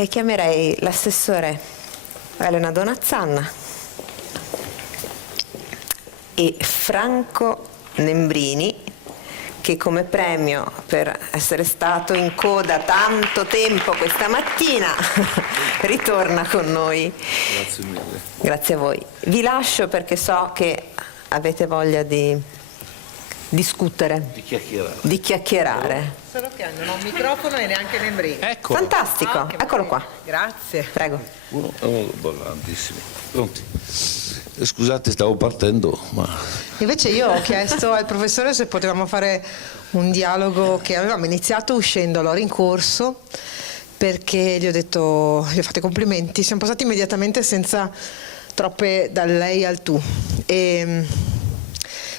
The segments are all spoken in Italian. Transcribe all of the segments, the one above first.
e chiamerei l'assessore Elena Donazzanna e Franco Nembrini, che come premio per essere stato in coda tanto tempo questa mattina ritorna con noi. Grazie mille. Grazie a voi. Vi lascio perché so che avete voglia di discutere, di chiacchierare. Solo che non ho un microfono e neanche Nembrini. Ecco. Fantastico, eccolo qua. Grazie. Prego. Uno bollantissimo. Pronti? Scusate, stavo partendo, ma... Invece io ho chiesto al professore se potevamo fare un dialogo che avevamo iniziato uscendo allora in corso, perché gli ho fatto i complimenti, siamo passati immediatamente senza troppe dal lei al tu e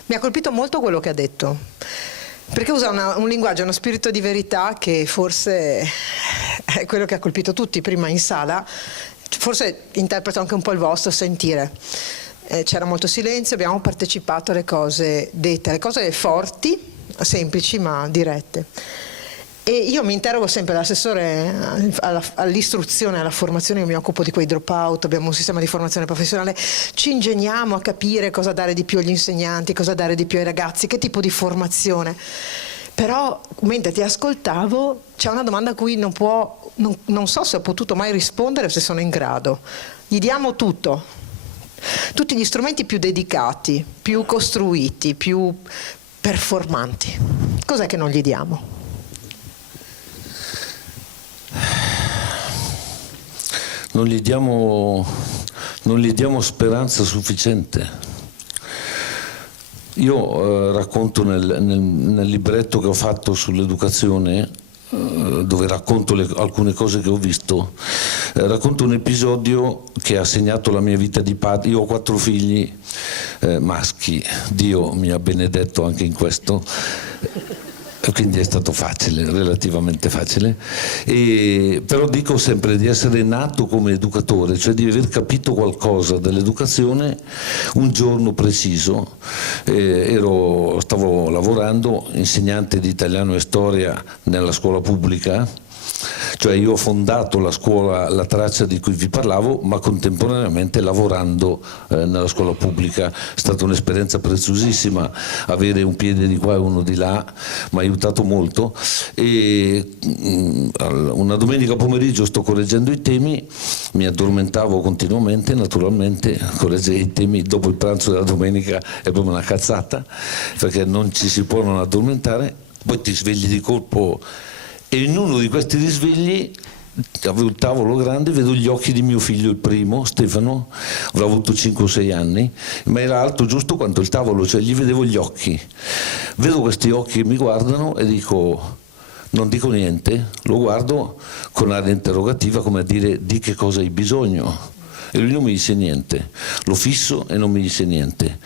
mi ha colpito molto quello che ha detto, perché usa un linguaggio, uno spirito di verità che forse è quello che ha colpito tutti prima in sala, forse interpreta anche un po' il vostro sentire. C'era molto silenzio, abbiamo partecipato alle cose dette, alle cose forti, semplici ma dirette. E io mi interrogo sempre, l'assessore all'istruzione, alla formazione, io mi occupo di quei drop out, abbiamo un sistema di formazione professionale, ci ingegniamo a capire cosa dare di più agli insegnanti, cosa dare di più ai ragazzi, che tipo di formazione. Però mentre ti ascoltavo c'è una domanda a cui non so se ho potuto mai rispondere o se sono in grado. Gli diamo tutto. Tutti gli strumenti più dedicati, più costruiti, più performanti. Cos'è che non gli diamo? Non gli diamo speranza sufficiente. Io racconto nel libretto che ho fatto sull'educazione, dove racconto alcune cose che ho visto, racconto un episodio che ha segnato la mia vita di padre. Io ho 4 figli maschi, Dio mi ha benedetto anche in questo, quindi è stato facile, relativamente facile, però dico sempre di essere nato come educatore, cioè di aver capito qualcosa dell'educazione un giorno preciso. Stavo lavorando insegnante di italiano e storia nella scuola pubblica, cioè io ho fondato la scuola La Traccia di cui vi parlavo, ma contemporaneamente lavorando nella scuola pubblica. È stata un'esperienza preziosissima, avere un piede di qua e uno di là mi ha aiutato molto. E una domenica pomeriggio sto correggendo i temi, mi addormentavo continuamente, naturalmente correggere i temi dopo il pranzo della domenica è proprio una cazzata, perché non ci si può non addormentare, poi ti svegli di colpo. E in uno di questi risvegli, avevo il tavolo grande, vedo gli occhi di mio figlio, il primo, Stefano, avrà avuto 5 o 6 anni, ma era alto giusto quanto il tavolo, cioè gli vedevo gli occhi. Vedo questi occhi che mi guardano e dico, non dico niente, lo guardo con aria interrogativa, come a dire, di che cosa hai bisogno? E lui non mi dice niente, lo fisso e non mi dice niente,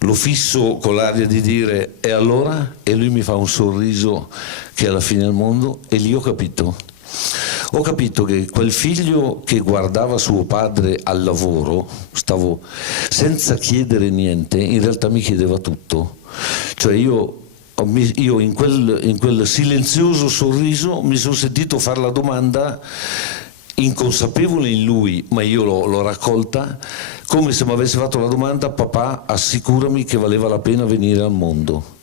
lo fisso con l'aria di dire e allora? E lui mi fa un sorriso che è la fine del mondo, e lì ho capito che quel figlio che guardava suo padre al lavoro, senza chiedere niente, in realtà mi chiedeva tutto, cioè io in quel silenzioso sorriso mi sono sentito fare la domanda inconsapevole in lui, ma io l'ho raccolta come se mi avesse fatto la domanda: papà, assicurami che valeva la pena venire al mondo.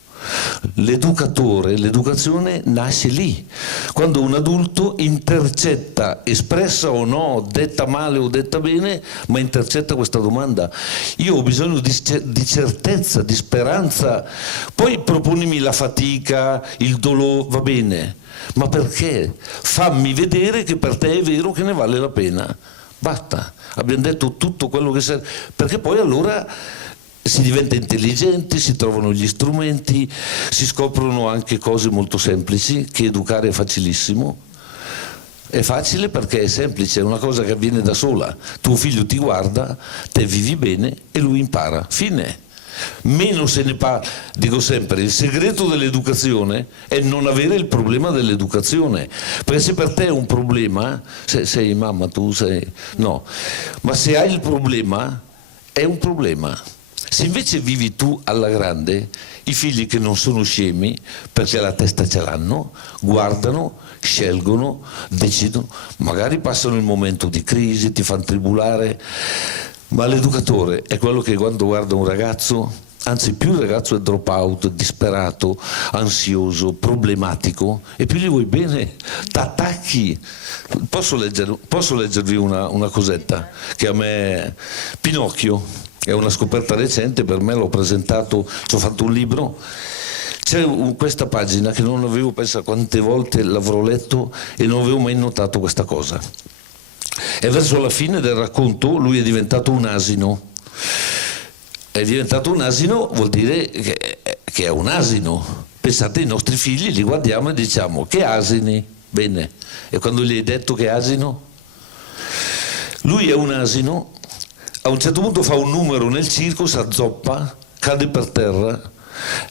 L'educazione nasce lì, quando un adulto intercetta, espressa o no, detta male o detta bene, ma intercetta questa domanda. Io ho bisogno di certezza, di speranza, poi proponimi la fatica, il dolore, va bene, ma perché? Fammi vedere che per te è vero, che ne vale la pena. Basta, abbiamo detto tutto quello che serve, perché poi allora si diventa intelligenti, si trovano gli strumenti, si scoprono anche cose molto semplici, che educare è facilissimo. È facile perché è semplice, è una cosa che avviene da sola. Tuo figlio ti guarda, te vivi bene e lui impara. Fine. Meno se ne parla. Dico sempre, il segreto dell'educazione è non avere il problema dell'educazione, perché se per te è un problema, sei mamma, tu sei... no, ma se hai il problema, è un problema. Se invece vivi tu alla grande, i figli che non sono scemi, perché la testa ce l'hanno, guardano, scelgono, decidono, magari passano il momento di crisi, ti fanno tribulare, ma l'educatore è quello che quando guarda un ragazzo, anzi più il ragazzo è drop out, disperato, ansioso, problematico, e più gli vuoi bene, t'attacchi. Posso leggervi una cosetta che a me, Pinocchio, è una scoperta recente, per me l'ho presentato, ci ho fatto un libro, c'è questa pagina che non avevo, pensa quante volte l'avrò letto e non avevo mai notato questa cosa. E verso la fine del racconto lui è diventato un asino. È diventato un asino vuol dire che è un asino. Pensate, i nostri figli li guardiamo e diciamo che asini, bene, e quando gli hai detto che asino? Lui è un asino, a un certo punto fa un numero nel circo, s'azzoppa, cade per terra,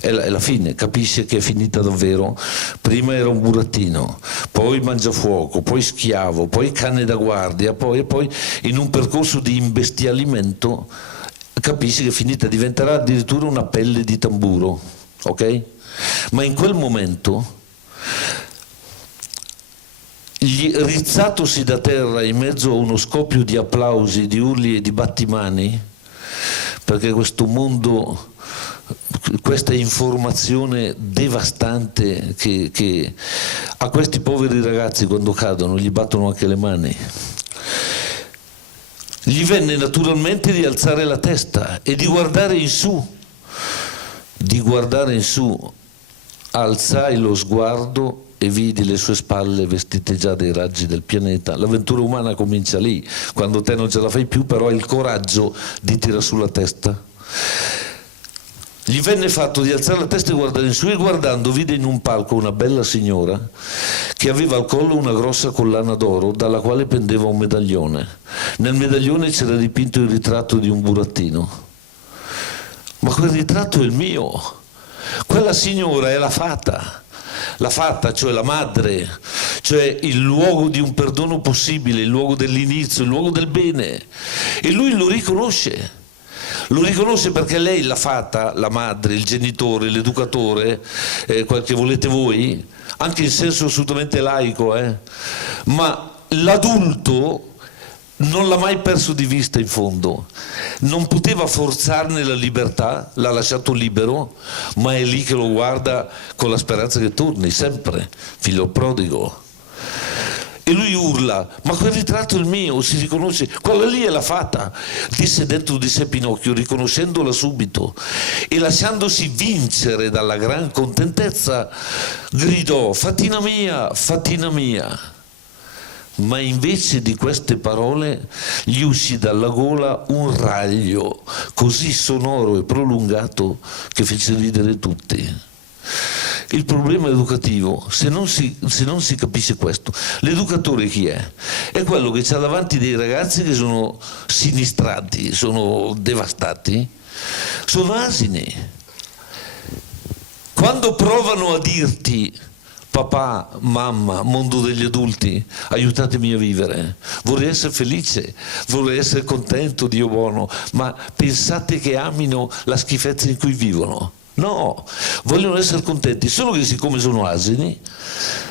è la fine, capisce che è finita davvero. Prima era un burattino, poi mangiafuoco, poi schiavo, poi cane da guardia, poi in un percorso di imbestialimento capisce che è finita, diventerà addirittura una pelle di tamburo, ok? Ma in quel momento, rizzatosi da terra in mezzo a uno scoppio di applausi, di urli e di battimani, perché questo mondo, questa informazione devastante che a questi poveri ragazzi quando cadono gli battono anche le mani, gli venne naturalmente di alzare la testa e di guardare in su, alzai lo sguardo e vidi le sue spalle vestite già dei raggi del pianeta. L'avventura umana comincia lì, quando te non ce la fai più, però hai il coraggio di tirare sulla testa. Gli venne fatto di alzare la testa e guardare in su, e guardando vide in un palco una bella signora che aveva al collo una grossa collana d'oro dalla quale pendeva un medaglione. Nel medaglione c'era dipinto il ritratto di un burattino. Ma quel ritratto è il mio. Quella signora è la fata, cioè la madre, cioè il luogo di un perdono possibile, il luogo dell'inizio, il luogo del bene. E lui lo riconosce perché lei, la fata, la madre, il genitore, l'educatore, quel che volete voi, anche in senso assolutamente laico, ma l'adulto non l'ha mai perso di vista in fondo, non poteva forzarne la libertà, l'ha lasciato libero, ma è lì che lo guarda con la speranza che torni sempre, figlio prodigo. E lui urla, ma quel ritratto è il mio, si riconosce, quella lì è la fata, disse dentro di sé Pinocchio, riconoscendola subito, e lasciandosi vincere dalla gran contentezza, gridò, fatina mia, fatina mia. Ma invece di queste parole gli uscì dalla gola un raglio così sonoro e prolungato che fece ridere tutti. Il problema educativo, se non si capisce questo, l'educatore chi è? È quello che ha davanti dei ragazzi che sono sinistrati, sono devastati, sono asini. Quando provano a dirti papà, mamma, mondo degli adulti, aiutatemi a vivere, vorrei essere felice, vorrei essere contento, Dio buono, ma pensate che amino la schifezza in cui vivono? No, vogliono essere contenti, solo che siccome sono asini,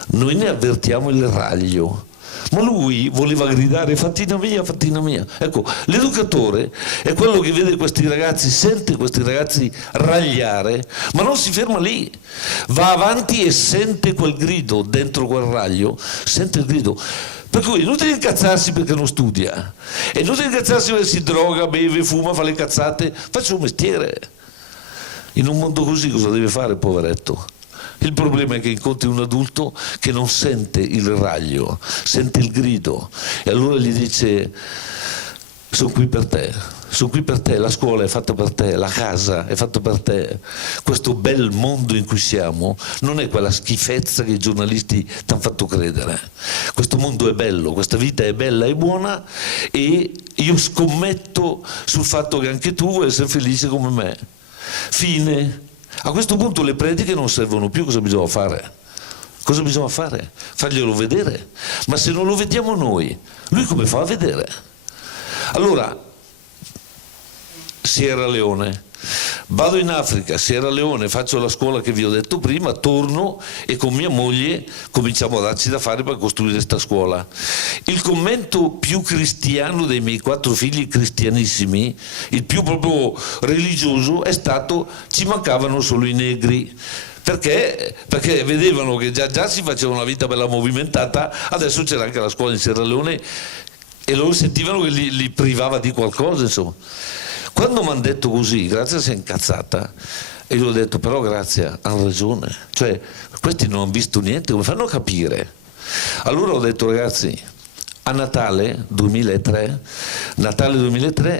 noi ne avvertiamo il raglio. Ma lui voleva gridare fatina mia, fatina mia. Ecco, l'educatore è quello che vede questi ragazzi, sente questi ragazzi ragliare, ma non si ferma lì, va avanti e sente quel grido dentro quel raglio, sente il grido. Per cui è inutile incazzarsi perché non studia, è inutile incazzarsi perché si droga, beve, fuma, fa le cazzate, faccia un mestiere. In un mondo così cosa deve fare, poveretto? Il problema è che incontri un adulto che non sente il raglio, sente il grido, e allora gli dice sono qui per te, la scuola è fatta per te, la casa è fatta per te, questo bel mondo in cui siamo non è quella schifezza che i giornalisti ti hanno fatto credere, questo mondo è bello, questa vita è bella e buona, e io scommetto sul fatto che anche tu vuoi essere felice come me. Fine. A questo punto le prediche non servono più, cosa bisogna fare? Cosa bisogna fare? Farglielo vedere. Ma se non lo vediamo noi, lui come fa a vedere? Allora, Sierra Leone, Vado in Africa, Sierra Leone, faccio la scuola che vi ho detto prima, torno e con mia moglie cominciamo a darci da fare per costruire questa scuola. Il commento più cristiano dei miei 4 figli cristianissimi, il più proprio religioso, è stato: ci mancavano solo i negri. Perché vedevano che già si faceva una vita bella movimentata, adesso c'era anche la scuola in Sierra Leone e loro sentivano che li privava di qualcosa, insomma. Quando mi hanno detto così, Grazia si è incazzata e io ho detto: però Grazia, hanno ragione, cioè questi non hanno visto niente, come fanno a capire? Allora ho detto: ragazzi, a Natale 2003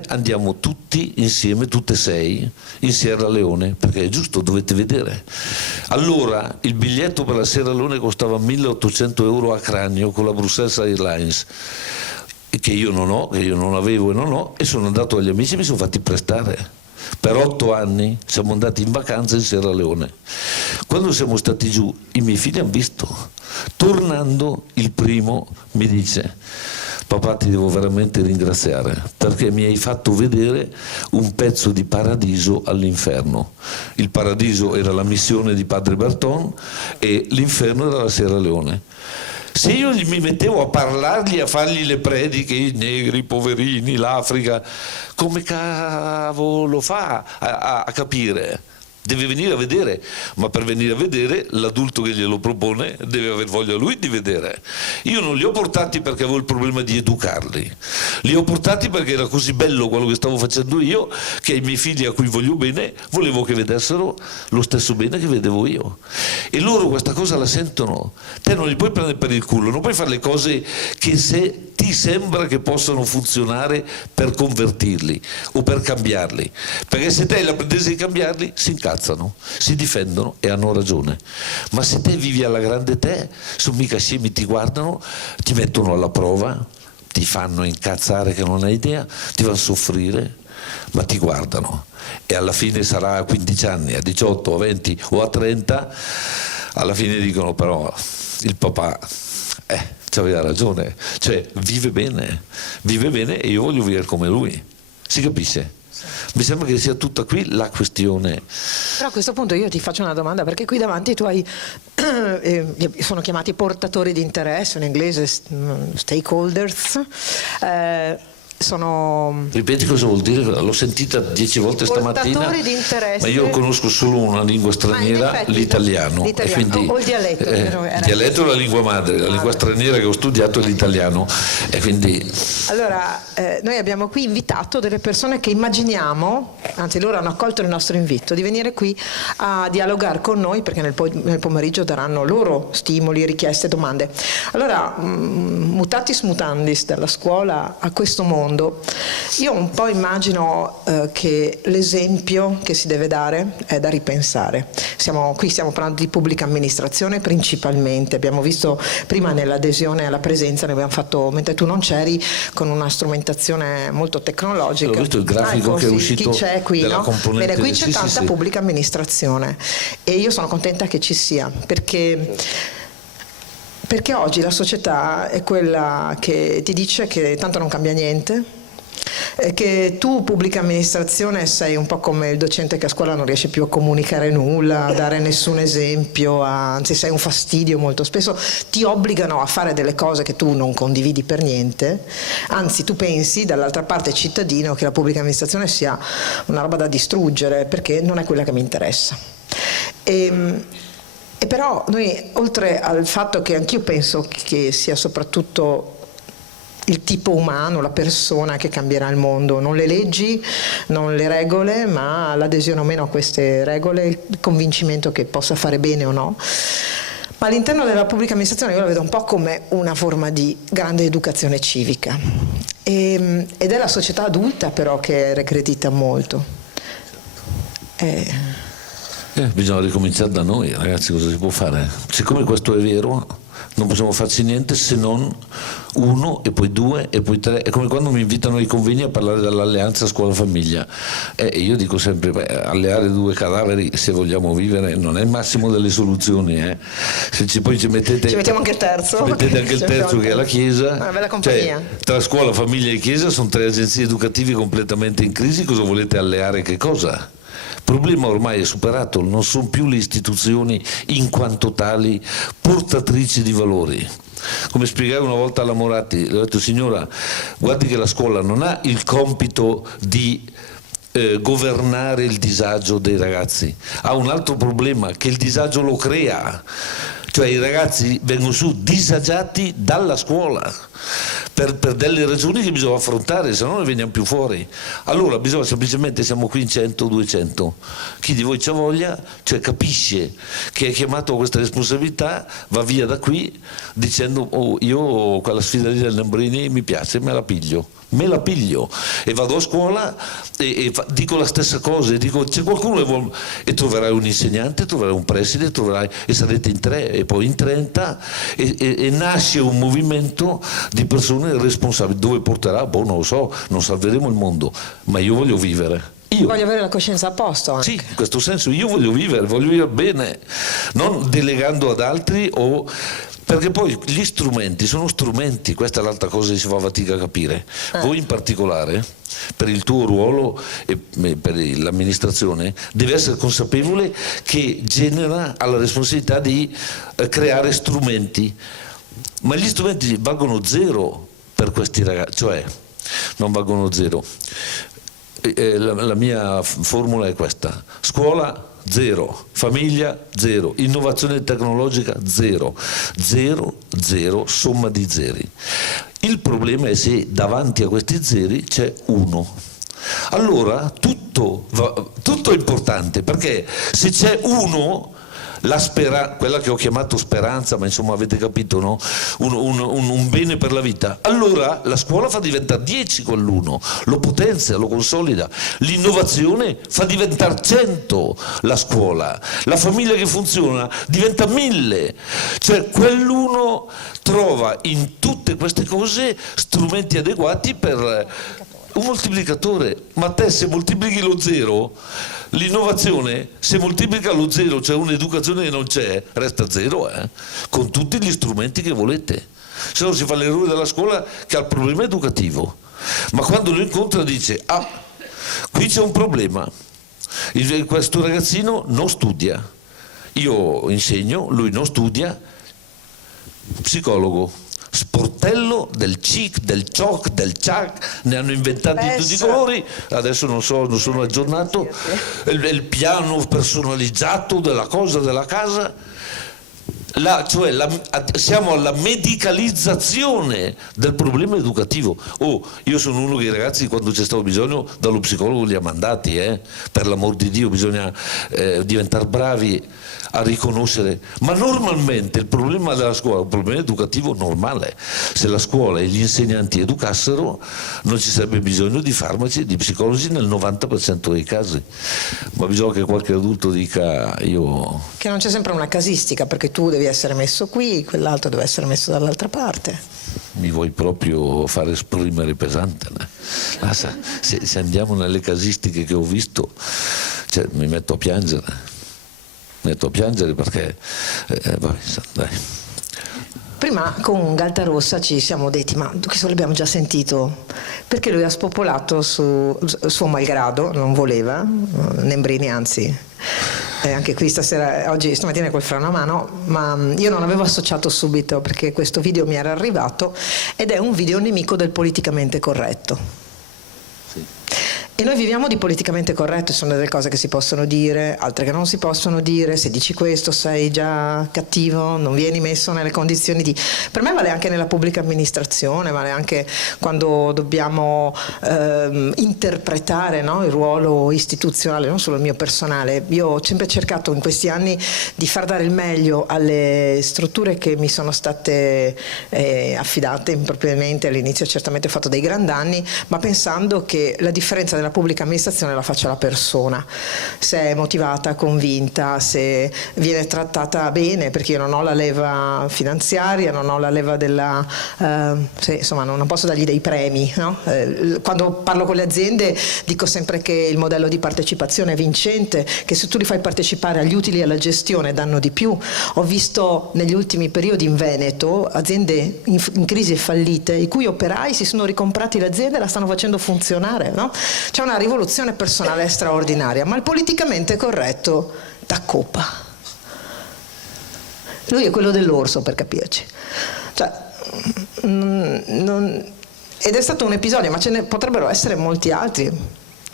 andiamo tutti insieme, tutte 6, in Sierra Leone, perché è giusto, dovete vedere. Allora il biglietto per la Sierra Leone costava 1.800 euro a cranio con la Brussels Airlines, che io non avevo e non ho, e sono andato agli amici e mi sono fatti prestare. Per 8 anni siamo andati in vacanza in Sierra Leone. Quando siamo stati giù, i miei figli hanno visto. Tornando, il primo mi dice: papà, ti devo veramente ringraziare perché mi hai fatto vedere un pezzo di paradiso all'inferno. Il paradiso era la missione di Padre Berton e l'inferno era la Sierra Leone. Se io mi mettevo a parlargli, a fargli le prediche, i negri, i poverini, l'Africa, come cavolo fa a capire? Deve venire a vedere, ma per venire a vedere l'adulto che glielo propone deve aver voglia lui di vedere. Io non li ho portati perché avevo il problema di educarli, li ho portati perché era così bello quello che stavo facendo io, che ai miei figli, a cui voglio bene, volevo che vedessero lo stesso bene che vedevo io. E loro questa cosa la sentono. Te non li puoi prendere per il culo, non puoi fare le cose che se ti sembra che possano funzionare per convertirli o per cambiarli, perché se te hai la pretesa di cambiarli si incazzano, si difendono e hanno ragione. Ma se te vivi alla grande te, sono mica scemi, ti guardano, ti mettono alla prova, ti fanno incazzare che non hai idea, ti fanno soffrire, ma ti guardano, e alla fine sarà a 15 anni, a 18, a 20 o a 30, alla fine dicono: però il papà aveva ragione, cioè vive bene e io voglio vivere come lui, si capisce? Mi sembra che sia tutta qui la questione. Però a questo punto io ti faccio una domanda, perché qui davanti tu hai sono chiamati portatori di interesse, in inglese stakeholders, sono... Ripeti cosa vuol dire? L'ho sentita 10 volte stamattina, di interesse, ma io conosco solo una lingua straniera, effetti, l'italiano, e quindi, o il dialetto. Il dialetto è la lingua madre, la lingua straniera che ho studiato è l'italiano, e quindi... Allora, noi abbiamo qui invitato delle persone che immaginiamo, anzi loro hanno accolto il nostro invito, di venire qui a dialogare con noi, perché nel pomeriggio daranno loro stimoli, richieste, domande. Allora, mutatis mutandis dalla scuola a questo mondo, io un po' immagino che l'esempio che si deve dare è da ripensare. Qui stiamo parlando di pubblica amministrazione principalmente, abbiamo visto prima nell'adesione alla presenza, ne abbiamo fatto, mentre tu non c'eri, con una strumentazione molto tecnologica. Ho visto il grafico che è uscito, chi c'è qui, della no? componente. Bene, qui c'è tanta pubblica amministrazione e io sono contenta che ci sia, perché oggi la società è quella che ti dice che tanto non cambia niente, che tu pubblica amministrazione sei un po' come il docente che a scuola non riesce più a comunicare nulla, a dare nessun esempio, anzi sei un fastidio molto spesso, ti obbligano a fare delle cose che tu non condividi per niente, anzi tu pensi dall'altra parte cittadino che la pubblica amministrazione sia una roba da distruggere, perché non è quella che mi interessa. E però noi, oltre al fatto che anch'io penso che sia soprattutto il tipo umano, la persona che cambierà il mondo, non le leggi, non le regole, ma l'adesione o meno a queste regole, il convincimento che possa fare bene o no. Ma all'interno della pubblica amministrazione io la vedo un po' come una forma di grande educazione civica. Ed è la società adulta però che recredita molto. Bisogna ricominciare da noi, ragazzi, cosa si può fare? Siccome questo è vero, non possiamo farci niente se non 1 e poi 2 e poi 3. È come quando mi invitano ai convegni a parlare dell'alleanza scuola-famiglia. Io dico sempre, alleare 2 cadaveri se vogliamo vivere non è il massimo delle soluzioni. Se poi ci mettiamo anche il terzo. Ci mettete anche il terzo che è la Chiesa. Una bella compagnia. Cioè, tra scuola, famiglia e Chiesa sono 3 agenzie educative completamente in crisi, cosa volete alleare che cosa? Il problema ormai è superato, non sono più le istituzioni in quanto tali portatrici di valori. Come spiegavo una volta alla Moratti, le ho detto: signora, guardi che la scuola non ha il compito di governare il disagio dei ragazzi, ha un altro problema, che il disagio lo crea. Cioè i ragazzi vengono su disagiati dalla scuola per delle ragioni che bisogna affrontare, se no ne veniamo più fuori. Allora bisogna semplicemente, siamo qui in 100, 200, chi di voi c'ha voglia, cioè capisce che è chiamato a questa responsabilità, va via da qui dicendo: oh, io quella sfida lì del Nembrini mi piace, me la piglio e vado a scuola e dico la stessa cosa, e dico: c'è qualcuno che vuole, e troverai un insegnante, troverai un preside, e sarete in 3 e poi in 30 e nasce un movimento di persone responsabili. Dove porterà? Boh, non lo so, non salveremo il mondo, ma io voglio vivere. Io voglio avere la coscienza a posto anche. Sì, in questo senso io voglio vivere bene, non delegando ad altri perché poi gli strumenti sono strumenti, questa è l'altra cosa che si fa fatica a capire. Voi in particolare, per il tuo ruolo e per l'amministrazione, devi essere consapevole che genera alla responsabilità di creare strumenti, ma gli strumenti valgono 0 per questi ragazzi, cioè non valgono 0. La mia formula è questa: scuola 0, famiglia 0, innovazione tecnologica 0, 0, 0, somma di zeri. Il problema è se davanti a questi zeri c'è 1. Allora tutto è importante, perché se c'è 1, quella che ho chiamato speranza, ma insomma avete capito, no? Un bene per la vita, allora la scuola fa diventare 10 con l'1, lo potenzia, lo consolida. L'innovazione fa diventare 100 la scuola, la famiglia che funziona diventa 1000, cioè quell'uno trova in tutte queste cose strumenti adeguati per un moltiplicatore. Ma te, se moltiplichi lo 0, l'innovazione, se moltiplica lo 0, cioè un'educazione che non c'è, resta 0, con tutti gli strumenti che volete. Se no si fa l'errore della scuola che ha il problema educativo, ma quando lo incontra dice: ah, qui c'è un problema, questo ragazzino non studia, io insegno, lui non studia, psicologo, sportello del CIC, del CIOC, del CIAC, ne hanno inventati di tutti i colori, adesso non sono aggiornato, il piano personalizzato della cosa, della casa, siamo alla medicalizzazione del problema educativo. Io sono uno che i ragazzi, quando c'è stato bisogno, dallo psicologo li ha mandati, per l'amor di Dio, bisogna diventare bravi a riconoscere, ma normalmente il problema della scuola è un problema educativo normale. Se la scuola e gli insegnanti educassero non ci sarebbe bisogno di farmaci e di psicologi nel 90% dei casi, ma bisogna che qualche adulto dica che non c'è sempre una casistica, perché tu devi essere messo qui, quell'altro deve essere messo dall'altra parte. Mi vuoi proprio fare esprimere pesante, né? Se andiamo nelle casistiche che ho visto, mi metto a piangere. Perché dai. Prima con Galtarossa ci siamo detti: ma questo l'abbiamo già sentito, perché lui ha spopolato suo malgrado, non voleva Nembrini, anzi anche qui stamattina col freno a mano, ma io non avevo associato subito, perché questo video mi era arrivato ed è un video nemico del politicamente corretto. E noi viviamo di politicamente corretto, ci sono delle cose che si possono dire, altre che non si possono dire. Se dici questo sei già cattivo, non vieni messo nelle condizioni di... Per me vale anche nella pubblica amministrazione, vale anche quando dobbiamo interpretare, no, il ruolo istituzionale, non solo il mio personale. Io ho sempre cercato in questi anni di far dare il meglio alle strutture che mi sono state affidate impropriamente. All'inizio certamente ho fatto dei gran danni, ma pensando che la differenza della pubblica amministrazione la faccia la persona, se è motivata, convinta, se viene trattata bene, perché io non ho la leva finanziaria, non ho la leva della insomma non posso dargli dei premi, no? Quando parlo con le aziende dico sempre che il modello di partecipazione è vincente, che se tu li fai partecipare agli utili e alla gestione danno di più. Ho visto negli ultimi periodi in Veneto aziende in crisi e fallite, i cui operai si sono ricomprati l'azienda e la stanno facendo funzionare, no? c'è una rivoluzione personale straordinaria, ma il politicamente corretto da copa. Lui è quello dell'orso, per capirci. Cioè, ed è stato un episodio, ma ce ne potrebbero essere molti altri.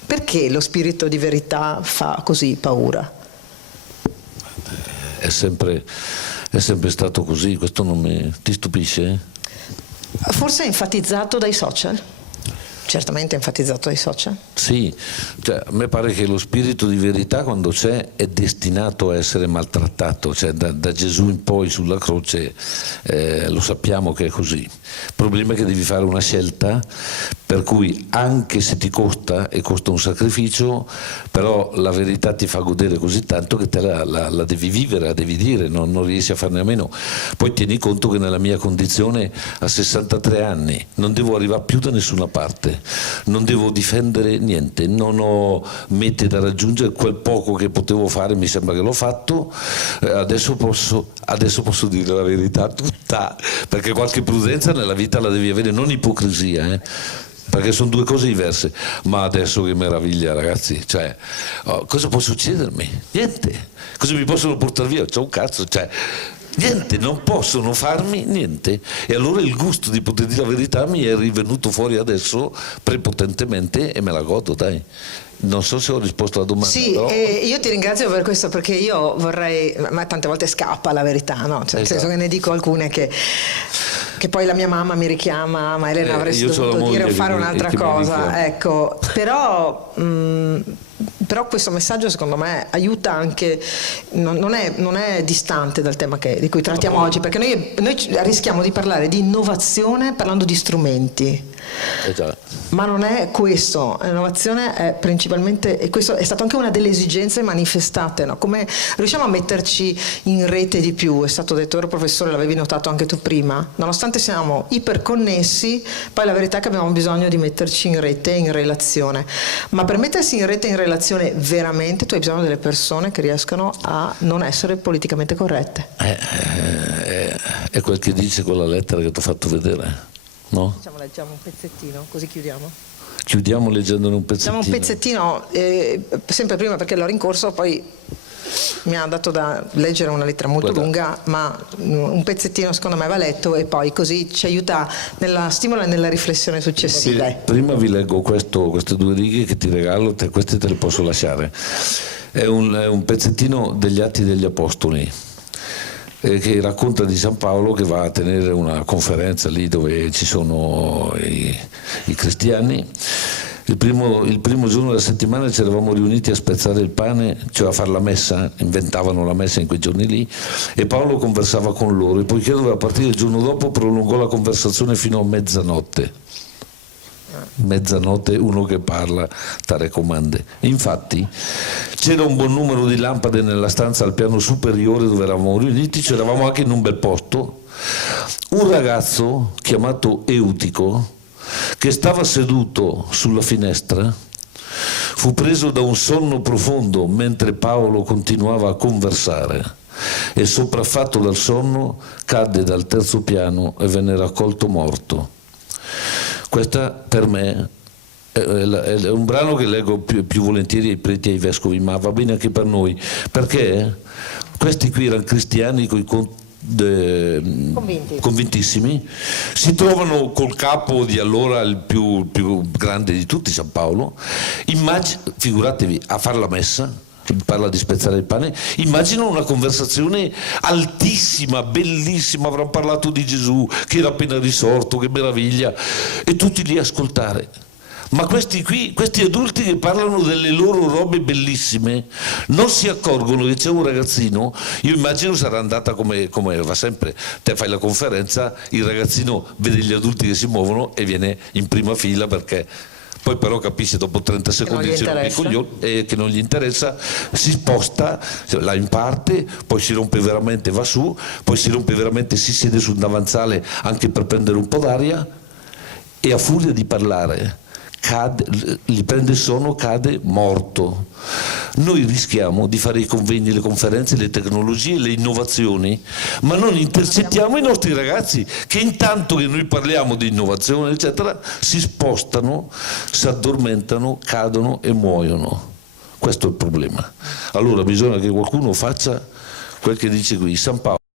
Perché lo spirito di verità fa così paura? È sempre stato così, questo non ti stupisce? Forse è enfatizzato dai social? Certamente enfatizzato dai social. Sì, cioè, a me pare che lo spirito di verità quando c'è è destinato a essere maltrattato, cioè da Gesù in poi sulla croce lo sappiamo che è così. Il problema è che devi fare una scelta per cui anche se ti costa e costa un sacrificio, però la verità ti fa godere così tanto che te la devi vivere, la devi dire, non riesci a farne a meno. Poi tieni conto che nella mia condizione a 63 anni non devo arrivare più da nessuna parte, non devo difendere niente, non ho mete da raggiungere, quel poco che potevo fare mi sembra che l'ho fatto, adesso posso dire la verità tutta, perché qualche prudenza nella vita la devi avere, non ipocrisia, perché sono due cose diverse. Ma adesso che meraviglia, ragazzi, cioè, cosa può succedermi? Niente. Cosa mi possono portare via? C'ho un cazzo, cioè, niente, non possono farmi niente. E allora il gusto di poter dire la verità mi è rivenuto fuori adesso prepotentemente e me la godo, dai. Non so se ho risposto alla domanda. Sì, però... io ti ringrazio per questo, perché io vorrei, ma tante volte scappa la verità, no? Cioè, nel senso che ne dico alcune che poi la mia mamma mi richiama, ma Elena avresti dovuto dire o fare un'altra cosa, ecco, però questo messaggio secondo me aiuta anche, non è distante dal tema di cui trattiamo oggi, perché noi rischiamo di parlare di innovazione parlando di strumenti. Ma non è questo, l'innovazione è principalmente, e questo è stato anche una delle esigenze manifestate, no? Come riusciamo a metterci in rete di più, è stato detto, vero professore, l'avevi notato anche tu prima, nonostante siamo iperconnessi, poi la verità è che abbiamo bisogno di metterci in rete e in relazione, ma per mettersi in rete e in relazione veramente tu hai bisogno delle persone che riescano a non essere politicamente corrette. È quel che dice quella lettera che ti ho fatto vedere. No? Leggiamo un pezzettino, così chiudiamo. Chiudiamo leggendone un pezzettino. Leggiamo un pezzettino, sempre prima perché l'ho rincorso, poi mi ha dato da leggere una lettera molto lunga, ma un pezzettino secondo me va letto e poi così ci aiuta nella stimola e nella riflessione successiva. Prima vi leggo queste due righe che ti regalo, queste te le posso lasciare. È un pezzettino degli Atti degli Apostoli, che racconta di San Paolo che va a tenere una conferenza lì dove ci sono i cristiani. Il primo giorno della settimana ci eravamo riuniti a spezzare il pane, cioè a fare la messa, inventavano la messa in quei giorni lì, e Paolo conversava con loro, e poiché doveva partire il giorno dopo prolungò la conversazione fino a mezzanotte. Mezzanotte uno che parla te comande. Infatti c'era un buon numero di lampade nella stanza al piano superiore dove eravamo riuniti, c'eravamo anche in un bel posto. Un ragazzo chiamato Eutico, che stava seduto sulla finestra, fu preso da un sonno profondo mentre Paolo continuava a conversare e, sopraffatto dal sonno, cadde dal terzo piano e venne raccolto morto. Questa per me è un brano che leggo più volentieri ai preti e ai vescovi, ma va bene anche per noi, perché questi qui erano cristiani convintissimi, si trovano col capo di allora il più grande di tutti, San Paolo, figuratevi, a fare la messa, parla di spezzare il pane, immagino una conversazione altissima, bellissima, avranno parlato di Gesù che era appena risorto, che meraviglia, e tutti lì a ascoltare. Ma questi adulti che parlano delle loro robe bellissime non si accorgono che c'è un ragazzino, io immagino sarà andata come va sempre, te fai la conferenza, il ragazzino vede gli adulti che si muovono e viene in prima fila, perché poi però capisce dopo 30 secondi che non gli interessa, si sposta, la imparte, poi si rompe veramente, va su, poi si rompe veramente, si siede sul davanzale anche per prendere un po' d'aria, e a furia di parlare gli prende sonno, cade morto. noi rischiamo di fare i convegni, le conferenze, le tecnologie, le innovazioni, ma non intercettiamo i nostri ragazzi che intanto che noi parliamo di innovazione eccetera si spostano, si addormentano, cadono e muoiono. Questo è il problema. Allora bisogna che qualcuno faccia quel che dice qui San Paolo.